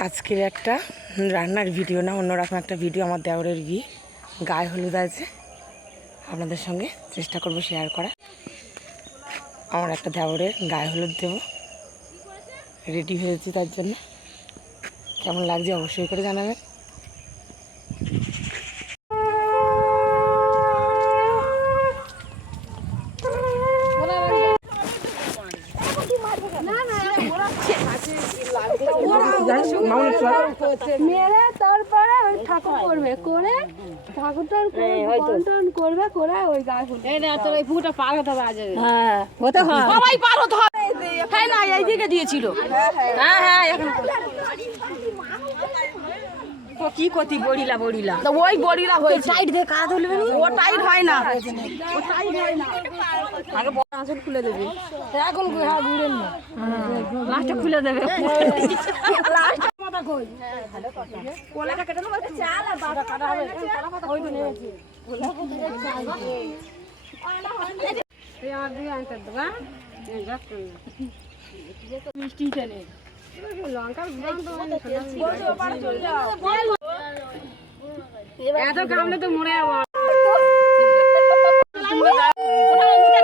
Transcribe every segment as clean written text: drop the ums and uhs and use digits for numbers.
আজকের একটা রান্নার ভিডিও না, অন্যরকম একটা ভিডিও। আমার দেওরের বিয়ে, গায়ে হলুদ আছে, আপনাদের সঙ্গে চেষ্টা করব শেয়ার করা। আমার একটা দেওরের গায়ে হলুদ দেবো, রেডি হয়েছি, তার জন্য কেমন লাগছে অবশ্যই করে জানাবেন। মেরে তারপরে ওই ঠাকুর করবে, করে ঠাকুরটার করবে, করে ওই গায়ে ফুল। এই না তোর এই পুকুরটা পার হতে হবে আজ। হ্যাঁ হতে হয়, সবাই পার হতে হবে। হ্যাঁ না এইদিকে দিয়েছিল। হ্যাঁ হ্যাঁ এখন কি করতি বড়িলা বড়িলা তো ওই বড়িলা হয়েছে। টাইট দিয়ে কাজ হলবে না, ও টাইট হয় না, ও টাইট হয় না। আগে বড় আঁচল খুলে দেবে, এখন হ্যাঁ ঘুরেন না, লাস্টে খুলে দেবে। লাস্ট মাথা কই ভালো কথা, কোলাটা কেটে দেবো, চাল আর বাটা কাটা হবে। ওই তো নেছি এই আর দুই আনতে দেবা, এই যাক মিষ্টিটা নে লঙ্কা বলছো পারে চলে যাও। এত কামলে তো মরে যাবো।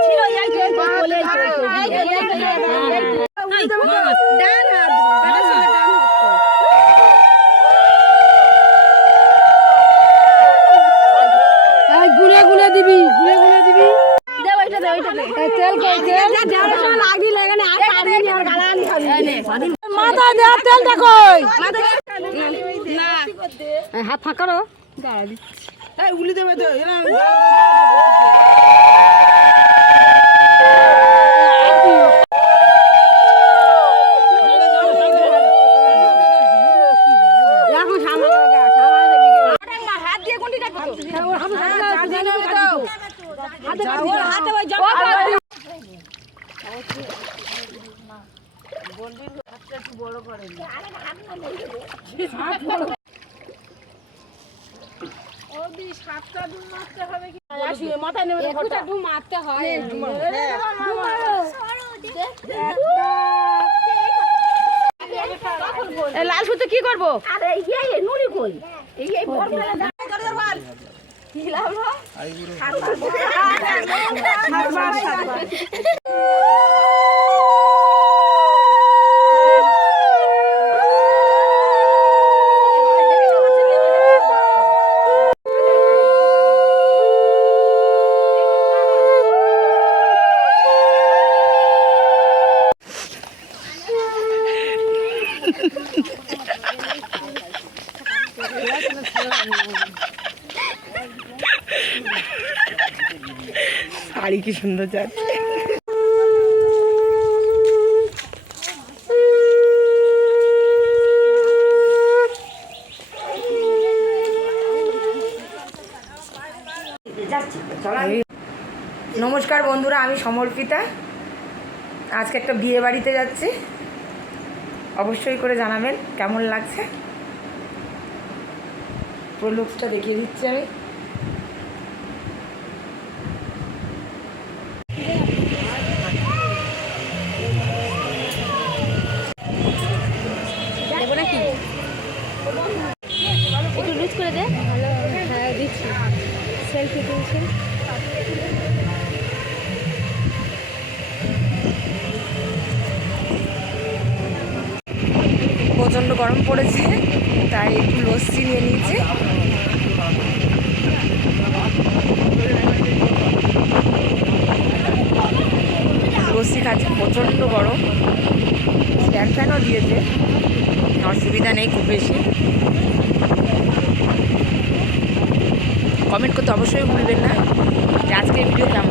ছিল গুলে গুলে দিবি, গুলে গুলে দিবি। তেল লাগি লাগে না, আর পারবি আর গালানি খাবি। মাথা দে, তেলটা কই? না হাত ফাঁকা রো, গাড়া দিচ্ছি। এই উলি দেবে তো এরা। এখন সামনে হাত দিয়ে কোনটি কাটবো? হাতে ওই জল বন্ডির হাতটা একটু বড় করে নি। ও বি সাতটা ডুম মারতে হবে কি? আসিয়ে মাথায় নেবে না, ফটা ডুম মারতে হয়। এই লাল সুতো কি করব? আরে এই নুনি কই? এই বলটা বল কি লাভ হ? আইগুলো সাতবার শাড়ি কি সুন্দর যাচ্ছে। নমস্কার বন্ধুরা, আমি সমর্পিতা। আজকে একটা বিয়ে বাড়িতে যাচ্ছি, অবশ্যই করে জানাবেন কেমন লাগছে। পুরো লুকসটা দেখিয়ে দিচ্ছি আমি। দেবো নাকি একটু লুজ করে দে, ভালো। হ্যাঁ দিচ্ছি, সেলফি তুলছি। প্রচণ্ড গরম পড়েছে, তাই একটু লস্যি নিয়ে নিয়েছি। লস্যি খাচ্ছি, প্রচণ্ড গরম। ফ্যানও দিয়েছে, অসুবিধা নেই খুব বেশি। কমেন্ট করতে অবশ্যই ভুলবেন না যে আজকের ভিডিও কেমন